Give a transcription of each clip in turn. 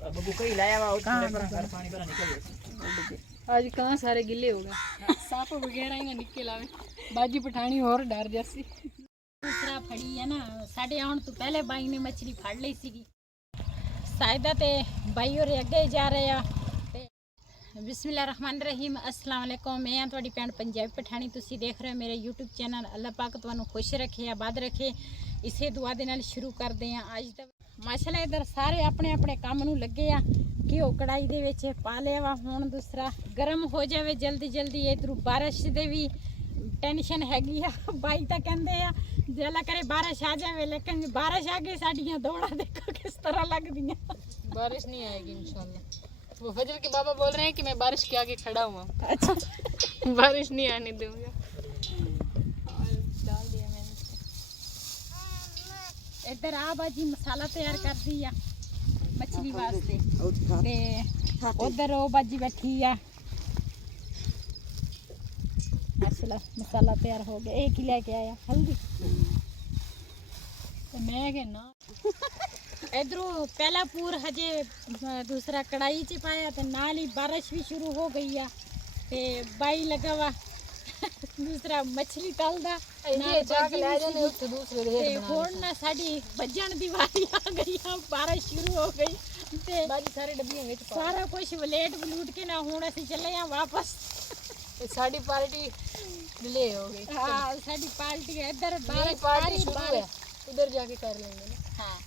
बब्बू कई लाया हुआ और थोड़े पर घर पानी भरा निकल आज कहाँ सारे गिले हो गए सांप वगैरह ही ना निकल आवे बाजी पठानी और डर जैसी दूसरा फड़ी है ना साढ़े आउन तो पहले बाई ने मछली फड़ ली सी सायदा ते बाई और अगे जा रहे हैं बिस्मिल्लाहिर्रहमानिर्रहीम अस्सलाम वालेकुम मैं थोड़ी भैन पंजाबी पठानी तुसी देख रहे हो मेरे यूट्यूब चैनल अल्लाह पाक तुहानू खुश रखे आबाद रखे इसे दुआ दे नाल शुरू करते हैं अज तक माशाल्लाह इधर सारे अपने अपने काम नू लगे आ घिओ कढ़ाई दे विच पा लिया वा हुण दूसरा गर्म हो जावे जल्दी जल्दी इधरू बारिश दे भी टेंशन हैगी आ बाई तां कहंदे आ जला करे बारिश आ जावे लेकिन बारिश आ गई साडियां दौड़ा देखो किस तरह लगदियां बारिश नहीं आएगी इंशाल्लाह वो फजर के बाबा बोल रहे हैं कि मैं बारिश के आगे खड़ा हुआ अच्छा बारिश नहीं आने दूंगा डाल दिया मैंने इधर आ बाजी मसाला तैयार कर दी आ मछली वास्ते ते उधर ओ बाजी बैठी आ माशाल्लाह मसाला तैयार हो गया एक ही लेके आया हल्दी तो मैं के ना इधरों पहला पूर हजे दूसरा कढ़ाई च पाया तो नाल ही बारिश भी शुरू हो गई है ते बाई लगा वा दूसरा मछली तलदा ना साड़ी बजन दी वारी आ गई बारिश शुरू हो गई ते सारे डब्बियों सारा कुछ वलेट वलूट के ना हुण असीं चले आ वापस साड़ी पार्टी डिले हो गई हाँ साड़ी पार्टी है इधर पार्टी शुरू है उधर जाके कर लेंगे ना हाँ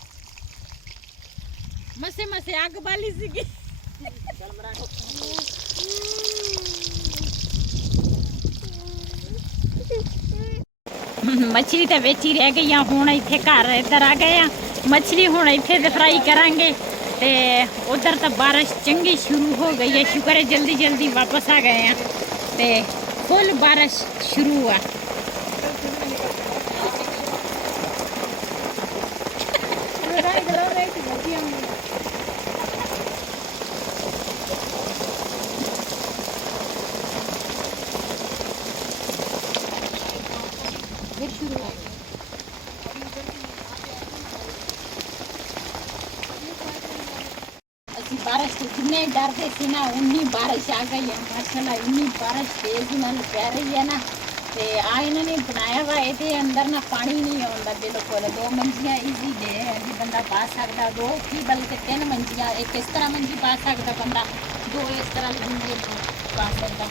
मसे मसे आग बाली सीगी मछली तो बेची रह गई हुण इत्थे घर इधर आ गए मछली हुण इत्थे ते फ्राई करांगे ते उधर तो बारिश चंगी शुरू हो गई है शुक्र है जल्दी जल्दी वापस आ गए हैं ते फुल बारिश शुरू हुआ बारिश तो जिन्ने डरते थे ना उन्नी बारिश आ गई है माशाल्लाह इन्नी बारिश तेज नाल पै रही है ना ते आ इन्होंने बनाया हुआ ये अंदर ना पानी नहीं आता बिल्कुल दो मंजियां इजी दे अभी बंदा पा सकता दो की बल्कि तीन मंजियां एक इस तरह मंजी पा सकता बंदा दो इस तरह मंजी पा सकता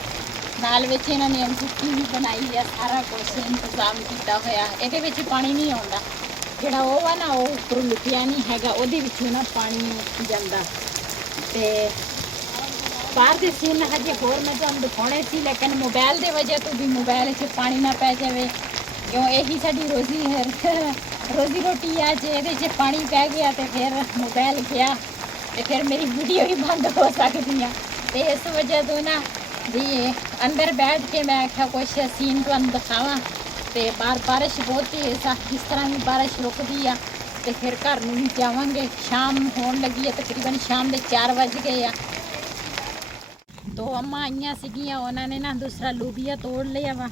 नाल विच इन्होंने सुक्की भी बनाई है सारा कुछ इंतजाम किया होया ये पानी नहीं आता जिहड़ा वो है ना वो उपरों लुकिया नहीं हैगा उहदे विचों ना पानी जांदा ते बाहर के सीन हजे होर मैं तुहानूं दिखाने सी लेकिन मोबाइल की वजह तो भी मोबाइल च पानी ना पै जाए क्यों यही साडी रोजी रोटी है जे ये पानी पै गया तो फिर मोबाइल गया तो फिर मेरी वीडियो ही बंद हो सकती है तो इस वजह तो ना जी अंदर बैठ के मैं आख्या कुछ सीन तुहानूं दिखावां तो बाहर बारिश बहुत तेज आ जिस तरह भी बारिश रुकती है तो फिर घर नूं भी जावांगे शाम होने लगी है तकरीबन शाम के 4 बज गए आ दो अम्मा आईयां सीगियां उन्होंने ना दूसरा लोबिया तोड़ लिया वा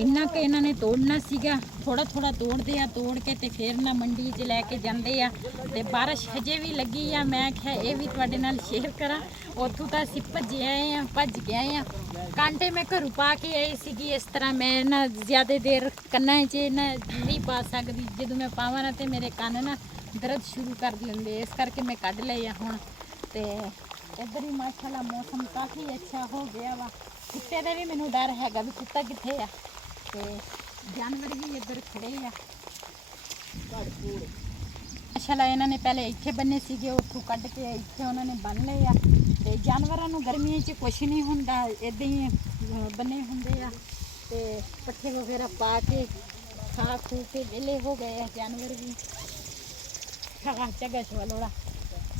इन्ना के इन्होंने तोड़ना सीगा थोड़ा थोड़ा तोड़ते हैं तोड़ के ते फिर ना मंडी च लैके जाते हैं ते बारिश हजे भी लगी आ मैं आख्या ये भी तुहाडे नाल शेयर करा उत्थों तो असीं भज्जे आए हैं भज के आए हैं कांटे मैं घरों पा के आई सीगी इस तरह मैं ना ज़्यादा देर कन्ना च ना नहीं पा सकती जदों मैं पावां ना ते मेरे कन्न ना दर्द शुरू कर देंगे इस करके मैं कढ़ लए हुण ते इधर ही माशाल्लाह मौसम काफ़ी अच्छा हो गया वा कुत्ते का भी मैनू डर हैगा भी कुत्ता कित्थे आ ते जानवर भी इधर खड़े आ माशाल्लाह इन्होंने पहले इत्थे बन्ने सीगे उत्थों कढ़ के इत्थे उन्होंने बन लए आ ते जानवरां नूं गर्मियां च कुछ नहीं हुंदा इदां ही बने हुंदे आ ते पट्ठे वगैरह पा के खा खू के वेले हो गए आ जानवर भी खा चगा छवलोड़ा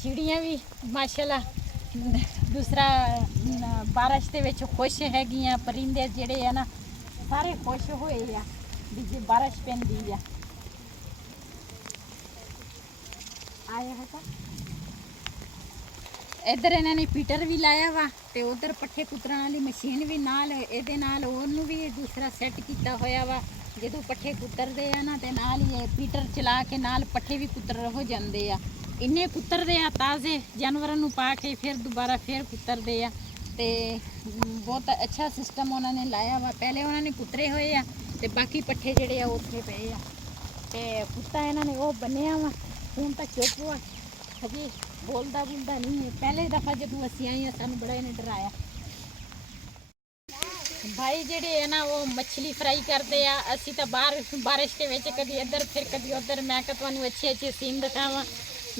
चिड़ियाँ भी माशाल्लाह दूसरा बारिश के विच खुश हैगियां परिंदे जिहड़े है ना सारे खुश होए आ भी जे बारिश पैंदी आ आया है इधर इन्होंने पीटर भी लाया वा ते उधर पट्ठे कुतरन वाली मशीन भी नाल इहदे नाल ओनू भी दूसरा सैट किया होया वा जो पट्ठे कुतरते हैं ना तो नाल ही पीटर चला के नाल पट्ठे भी कुतर हो जाते हैं ਇੰਨੇ ਕੁੱਤਰਦੇ ਆ ਤਾਜ਼ੇ ਜਾਨਵਰਾਂ ਨੂੰ ਪਾ ਕੇ ਫਿਰ ਦੁਬਾਰਾ ਫਿਰ ਕੁੱਤਰਦੇ ਆ ਤੇ ਬਹੁਤ ਅੱਛਾ ਸਿਸਟਮ ਉਹਨਾਂ ਨੇ ਲਾਇਆ ਵਾ। ਪਹਿਲੇ ਉਹਨਾਂ ਨੇ ਕੁੱਤਰੇ ਹੋਏ ਆ ਤੇ ਬਾਕੀ ਪੱਠੇ ਜਿਹੜੇ ਆ ਉੱਥੇ ਪਏ ਆ ਤੇ ਕੁੱਤਾ ਇਹਨਾਂ ਨੇ ਉਹ ਬੰਨਿਆ ਵਾ। ਹੁਣ ਤਾਂ ਚੁੱਪ ਵਾ, ਹਜੇ ਬੋਲਦਾ ਨਹੀਂ ਹੈ। ਪਹਿਲੇ ਦਫਾ ਜਦੋਂ ਅਸੀਂ ਆਏ ਆ ਸਾਨੂੰ ਬੜਾ ਇਹਨੇ ਡਰਾਇਆ। भाई जेडे है ना वो मछली फ्राई करते हैं। असी तो बारिश के विच कभी इधर फिर कभी उधर। मैं तुहानू अच्छे सीन दिखावा।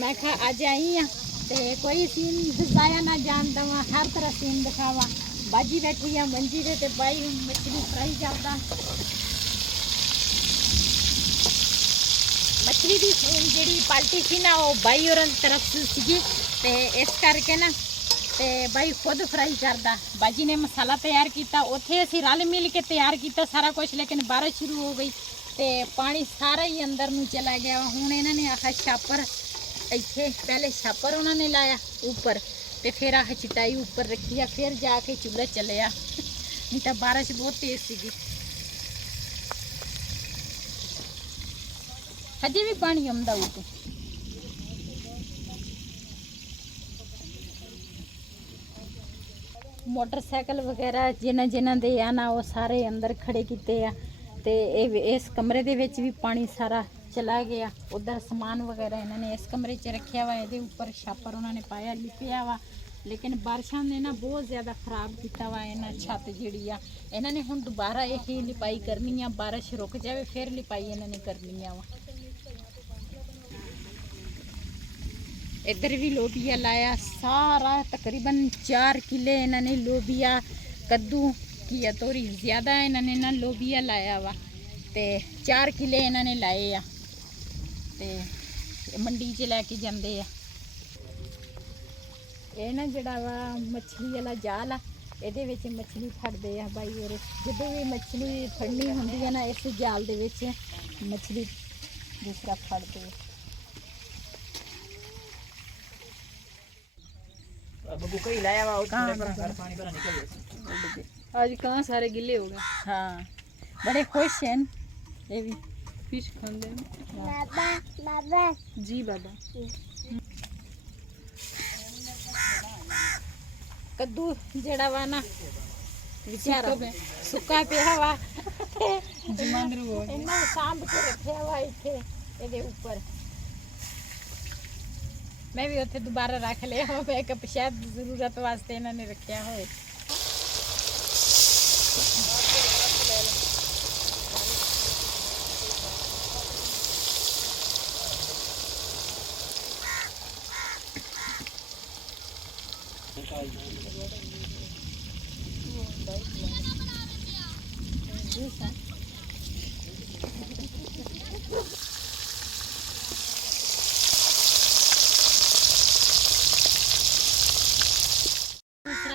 मैं अज आई हाँ तो कोई सीन दिखाया ना जान देवा, हर तरह सीन दिखावा। बाजी बैठी है मंजी दे ते भाई मछली फ्राई करता। मछली की जी पार्टी सी ना वो भाई और तरफ सी, इस करके ना ते भाई खुद फ्राई करता। बाजी ने मसाला तैयार किया, उत्थे असी रल मिल के तैयार किया सारा कुछ। लेकिन बारिश शुरू हो गई तो पानी सारा ही अंदर नू चला गया। हुण इन्होंने आह छापर इत्थे पहले छापर उन्होंने लाया ऊपर तो फिर आह चटाई ऊपर रखी है, फिर जाके चूल्हा चलिया। नहीं तो बारिश बहुत तेज सी। हजे भी पानी आउंदा उत्ते। मोटरसाइकिल वगैरह जिन्हां दे आ ना वो सारे अंदर खड़े किते आ ते इस कमरे दे विच भी पानी सारा चला गया। उधर समान वगैरह इन्होंने इस कमरे च रखा वा, ये ऊपर छापर उन्होंने पाया लिपिया वा। लेकिन बारिशों ने ना बहुत ज़्यादा खराब किया वा इन्हां छत जिहड़ी आ। इन्होंने हुण दोबारा यही लिपाई करनी आ, बारिश रुक जाए फिर लिपाई इन्होंने करनी आ वा। इधर भी लोबिया लाया सारा, तकरीबन 4 किले इन्होंने लोबिया कद्दू की तोरी ज़्यादा इन्होंने ना लोबिया लाया वा ते 4 किले इन्होंने लाए आ ते मंडी च लैके जाते आ। ये ना जड़ा वा मछली वाला जाल आ, ये मछली फड़ते आ भाई। और जो भी मछली फड़नी होंगी है ना इस जाल दे विच मछली दूसरा फड़ते। आज कहाँ सारे गिले हो गए। हाँ बड़े खुश हैं ये भी फिश खाते हैं। बाबा जी बाबा कद्दू जड़ा वा ना बेचारा सुक्का पिया वा जमांदरू हो इन्ना सांभ के रखा वा इत्थे इहदे ऊपर। मैं भी उत्थे दोबारा रख लिया हो, एक शायद जरूरत वास्ते इन्होंने रखा हो।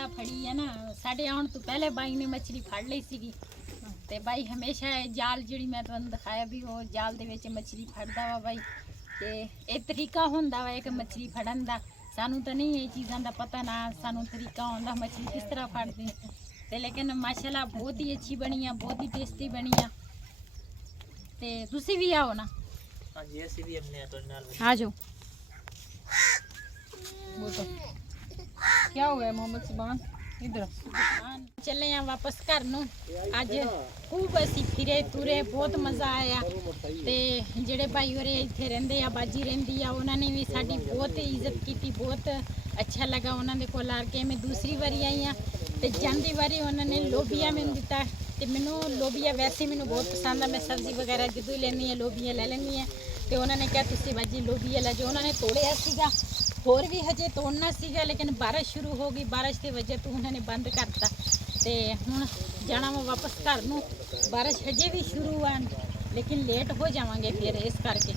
फड़ी है ना साढ़े आने तो पहले बाई ने मछली फड़ ली सी ते बाई हमेशा जाल जिहड़ी मैं तुहानूं दिखाया भी वो जाल दे विच मछली फड़दा वा बाई। ते एक तरीका हुंदा वा एक मछली फड़न दा। सानू तो नहीं ये चीज़ां दा पता ना, सानू तरीका हुंदा मछली किस तरह फड़दे ते। लेकिन माशाल्लाह बहुत ही अच्छी बनी है, बहुत ही टेस्टी बनी है। ते तुसी भी आओ ना। हां जी ਅਸੀਂ ਵੀ ਆਪਣੇ ਤੁਹਾਡੇ ਨਾਲ आ जाओ। वो तो क्या हो गया मोहम्मद सुबान इधर चले हैं वापस घर नूं। अज खूब असी फिरे तुरे, बहुत मज़ा आया। ते जेड़े भाई होरे इत्थे रहिंदे आ, बाजी रहिंदी आ, उन्होंने भी साडी बहुत इज्जत की, बहुत अच्छा लगा उन्होंने कोल आके। मैं दूसरी बारी आई हाँ ते जांदी बारी उन्होंने लोबिया मैनूं दिता ते मैनूं लोबिया वैसे मैनूं बहुत पसंद है। मैं सब्जी वगैरह जदों लैनी है लोबिया ले लैनी है। तो उन्होंने कहा तुसीं बाजी लोबिया लै जाओ। उन्होंने तोड़िया सीगा, होर भी हजे तोड़ना सीगा लेकिन बारिश शुरू हो गई, बारिश की वजह तो उन्होंने बंद करता। तो हुण जाना वा वापस घर नूं। बारिश हजे भी शुरू है लेकिन लेट हो जावांगे फिर इस करके।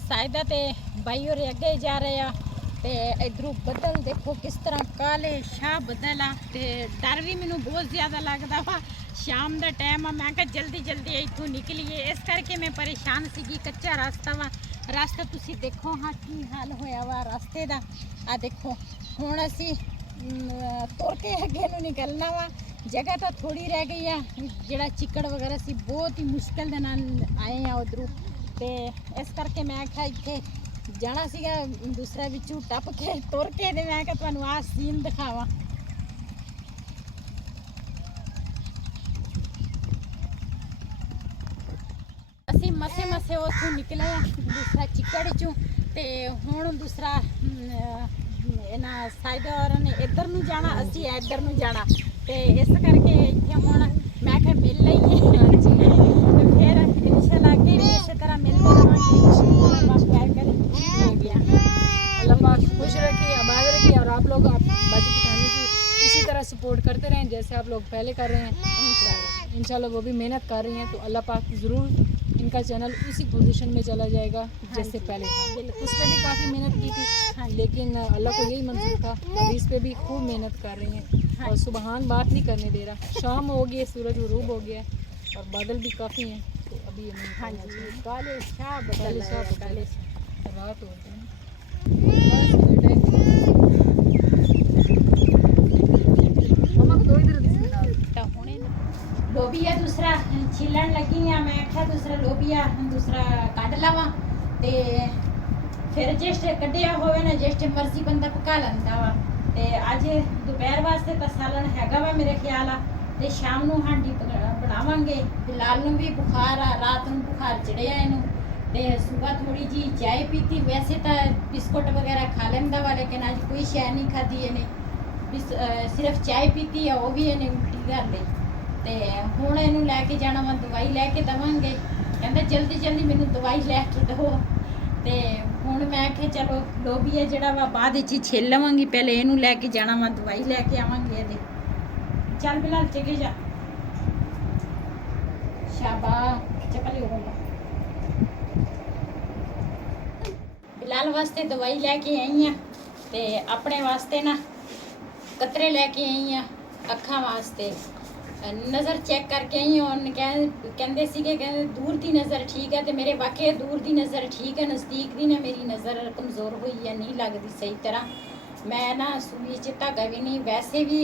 सायदा ते भाई होर अगे जा रहे आ ते इधरों बदल देखो किस तरह काले शाह बदल आ। ते डर भी मैनूं बहुत ज़्यादा लगदा वा। शाम का टाइम आ, मैं कहा जल्दी जल्दी इत्थों निकलीए, इस करके मैं परेशान सी। कच्चा रास्ता वा, रास्ता तुसी देखो हाँ की हाल होया वा रास्ते दा। आ देखो हुण असी तुर के अगे नूं निकलना वा। जगह तो थोड़ी रह गई है, जिहड़ा चिक्कड़ वगैरह सी बहुत ही मुश्किल दे नाल आए हैं उधरों। ते इस करके मैं आख्या इत्थे ਜਾਣਾ ਸੀਗਾ ਦੂਸਰਾ ਵਿੱਚੋਂ ਟੱਪ ਕੇ ਤੁਰ ਕੇ ਤੇ ਮੈਂ ਕਿਹਾ ਤੁਹਾਨੂੰ ਆਹ ਸੀਨ ਦਿਖਾਵਾਂ। ਅਸੀਂ ਮਸੇ ਮਸੇ ਉੱਥੋਂ ਨਿਕਲੇ ਆ ਦੂਸਰਾ ਚਿੱਕੜ ਚੋਂ, ਤੇ ਹੁਣ ਦੂਸਰਾ ਇਹਨਾਂ ਸਾਈਡ ਔਰ ਨੇ ਇੱਧਰ ਨੂੰ ਜਾਣਾ, ਅਸੀਂ ਇੱਧਰ ਨੂੰ ਜਾਣਾ, ਤੇ ਇਸ ਕਰਕੇ ਇੱਥੇ ਹੁਣ ਮੈਂ ਕਿਹਾ ਮਿਲ ਲਈਏ ਤੇ ਫਿਰ ਇੰਸ਼ਾਅੱਲਾ ਕਿ ਇਸੇ ਤਰ੍ਹਾਂ ਮਿਲਦੇ ਰਹਾਂगे। बस प्यार कर हो गया। अल्लाह पाक खुश रखे, आबाद रखे, और आप लोग आप बाजी पठानी की इसी तरह सपोर्ट करते रहें जैसे आप लोग पहले कर रहे हैं। इंशाल्लाह वो भी मेहनत कर रही हैं तो अल्लाह पाक ज़रूर इनका चैनल उसी पोजीशन में चला जाएगा जैसे पहले था। उसमें भी काफ़ी मेहनत की थी, लेकिन अल्लाह को यही मंजूर था। अभी इस पर भी खूब मेहनत कर रही हैं और सुबहान बात नहीं करने दे रहा। शाम हो गई, सूरज गुरूब हो गया और बादल भी काफ़ी हैं, तो अभी काले शाह काले रात हो गई। लोबिया दूसरा छिलन लगी आ, मैं आख्या दूसरा लोबिया दूसरा कट लवा ते फिर जिस कढ़िया होवे ना जिस मर्जी बंदा पका लेंदा वा। ते अज दोपहर वास्ते तो सालन हैगा वा मेरे ख्याल आ, ते शाम नूं हांडी बनावांगे। बिलाल नूं भी बुखार आ, रात नूं बुखार चढ़िया इनू, ते सुबह थोड़ी जी चाय पीती। वैसे तो बिस्कुट वगैरह खा लेंदा वा, लेकिन अज कोई शै नहीं खाधी इन्हें, सिर्फ चाय पीती है, वो भी इन्हें उल्टी कर ली। ते हुण इनू लैके जाना वा, दवाई लैके देवांगे। कहंदा जल्दी जल्दी मैनू दवाई लैके दो, ते हुण मैं आख्या चलो लोबिया जिहड़ा वा बाद विच छिल लवांगी, पहले इनू लैके जाना वा, दवाई लैके आवांगे इहदी। चल बिलाल चले जा, शाबाश चपल हो गया। बिलाल वास्ते दवाई लैके आई हाँ, ते अपने वास्ते ना कतरे लैके आई हाँ अखां वास्ते। नज़र चेक करके आई हूँ, कहते सीगे कहते दूर की नज़र ठीक है, तो मेरे वाकई दूर की नज़र ठीक है, नज़दीक की ना मेरी नज़र कमज़ोर हुई है, नहीं लगती सही तरह। मैं ना सूई च धागा भी नहीं, वैसे भी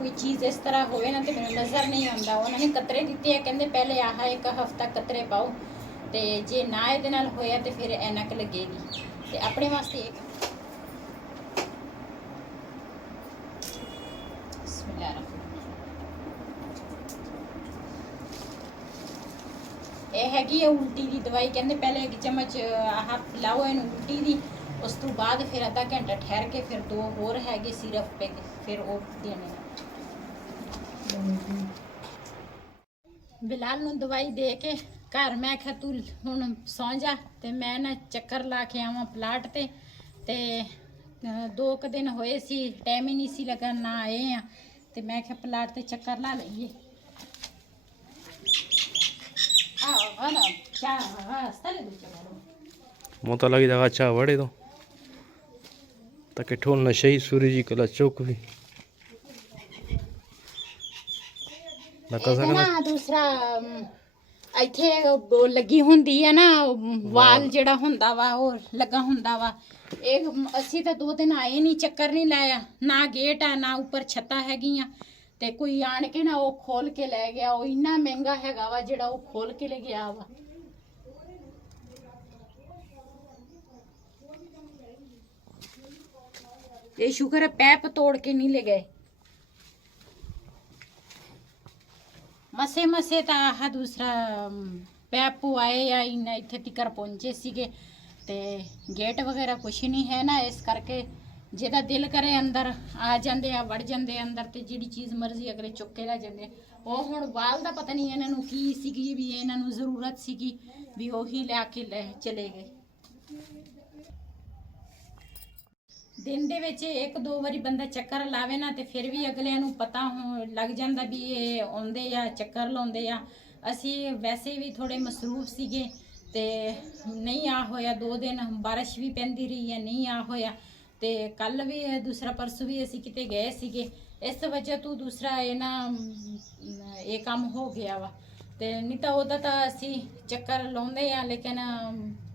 कोई चीज़ इस तरह होवे ना तो मेरे नज़र नहीं आता। उन्होंने कतरे दिते हैं, कहते पहले आह एक हफ्ता कतरे पाओ, तो जे ना ये नाल होया तो फिर ऐनक लगेगी। तो अपने वास्ते एक यह हैगी है उल्टी की दवाई। कहते पहले एक चम्मच आह पिलाओ इन उल्टी की, उस तो बाद फिर अद्धा घंटा ठहर के फिर दो होर हैगे सिरप पे फिर वो देने। बिलाल नूं दवाई दे के घर मैं आख्या तू हुण सौ जा, ते मैं ना चक्कर ला के आवां प्लाट ते 2 दिन होए सी, टाइम ही नहीं सी लगा ना आए हैं, तो मैं आख्या प्लाट ते चक्कर ला लईए। मोता लगी जगह अच्छा बड़े तो ताकि ठोल न शही सूर्य जी कला चौक भी ना दूसरा ਇੱਥੇ ਲੱਗੀ ਹੁੰਦੀ ਹੈ ਨਾ ਵਾਲ ਜਿਹੜਾ ਹੁੰਦਾ ਵਾ ਉਹ ਲੱਗਾ ਹੁੰਦਾ ਵਾ। ਇਹ ਅਸੀਂ ਤਾਂ 2 ਦਿਨ ਆਏ ਨਹੀਂ, ਚੱਕਰ ਨਹੀਂ ਲਾਇਆ, ਨਾ ਗੇਟ ਆ ਨਾ ਉੱਪਰ ਛੱਤਾਂ ਹੈਗੀਆਂ, ਤੇ ਕੋਈ ਆਣ ਕੇ ਨਾ ਉਹ ਖੋਲ ਕੇ ਲੈ ਗਿਆ। ਉਹ ਇੰਨਾ ਮਹਿੰਗਾ ਹੈਗਾ ਵਾ ਜਿਹੜਾ ਉਹ ਖੋਲ ਕੇ ਲੈ ਗਿਆ ਵਾ। ਇਹ ਸ਼ੁਕਰ ਹੈ ਪੈਪ ਤੋੜ ਕੇ ਨਹੀਂ ਲੈ ਗਏ। मसे मसे तो आह दूसरा पैप पुआए या इन्ना इत्थे तिकर पहुंचे सीगे, ते गेट वगैरह कुछ नहीं है ना, इस करके जेदा दिल करे अंदर आ जाते आ, वड़ जाते अंदर, ते जिहड़ी चीज़ मर्जी अगले चुक के लै जाते। वो हुण वाल दा पता नहीं इन्हां नूं की सीगी भी इन्हां नूं जरूरत सीगी भी ओही लै के ले चले गए। दिन दे विच 1-2 वारी बंदा चक्कर लावे ना तो फिर भी अगलियां नूं पता लग जांदा भी ये आउंदे या चक्कर लाउंदे आ। असी वैसे भी थोड़े मसरूफ सीगे ते नहीं आ होया, 2 दिन बारिश भी पैंदी रही है, नहीं आ होया, ते कल भी दूसरा परसों भी असी किते गए सीगे। इस वजह तो दूसरा ये ना ये काम हो गया वा, ते नहीं तो उहदा तां असी चक्कर लाउंदे आ, लेकिन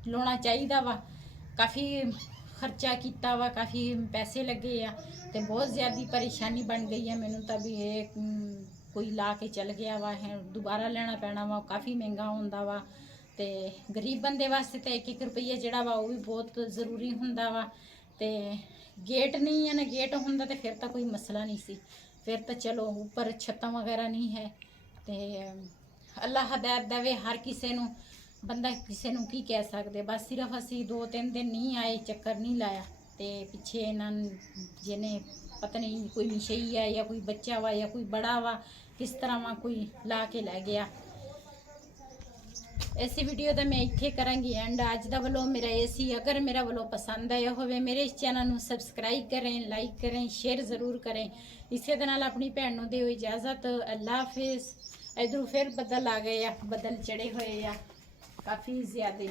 लाउणा चाहीदा वा। काफ़ी खर्चा किया वा, काफ़ी पैसे लगे आ, तो बहुत ज़्यादा परेशानी बन गई है मैनू तो भी ये कोई ला के चल गया वा है दोबारा लेना पैना वा, काफ़ी महंगा होंदा वा, ਤੇ ਗਰੀਬ ਬੰਦੇ ਵਾਸਤੇ ਤਾਂ 1-1 ਰੁਪਈਆ ਜਿਹੜਾ ਵਾ ਉਹ ਵੀ ਬਹੁਤ ਜ਼ਰੂਰੀ ਹੁੰਦਾ ਵਾ। ਤੇ ਗੇਟ ਨਹੀਂ ਹੈ ਨਾ, ਗੇਟ ਹੁੰਦਾ ਤੇ ਫਿਰ ਤਾਂ ਕੋਈ ਮਸਲਾ ਨਹੀਂ ਸੀ, ਫਿਰ ਤਾਂ ਚਲੋ ਉੱਪਰ ਛੱਤਾਂ ਵਗੈਰਾ ਨਹੀਂ ਹੈ। ਤੇ ਅੱਲਾ ਹਦਾਇਤ ਦੇਵੇ ਹਰ ਕਿਸੇ ਨੂੰ, ਬੰਦਾ ਕਿਸੇ ਨੂੰ ਕੀ ਕਹਿ ਸਕਦੇ। ਬਸ ਸਿਰਫ ਅਸੀਂ 2-3 ਦਿਨ ਨਹੀਂ ਆਏ, ਚੱਕਰ ਨਹੀਂ ਲਾਇਆ। ਤੇ ਪਿੱਛੇ ਇਹਨਾਂ ਜਿਹਨੇ ਪਤਾ ਨਹੀਂ ਕੋਈ ਨਸ਼ਈ ਹੈ ਜਾਂ ਕੋਈ ਬੱਚਾ ਵਾ ਜਾਂ ਕੋਈ ਬੜਾ ਵਾ, ਕਿਸ ਤਰ੍ਹਾਂ ਵਾ ਕੋਈ ਲਾ ਕੇ ਲੈ ਗਿਆ। इस वीडियो का मैं इत्थे करांगी एंड अज दा वालों मेरा ये सी। अगर मेरा वालों पसंद आया होवे मेरे इस चैनल नू सबसक्राइब करें, लाइक करें, शेयर जरूर करें। इसे दे नाल अपनी भैन नू दिओ इजाजत। अल्लाह हाफिज़। इधरों फिर बदल आ गए, बदल चढ़े हुए आ काफ़ी ज़्यादा।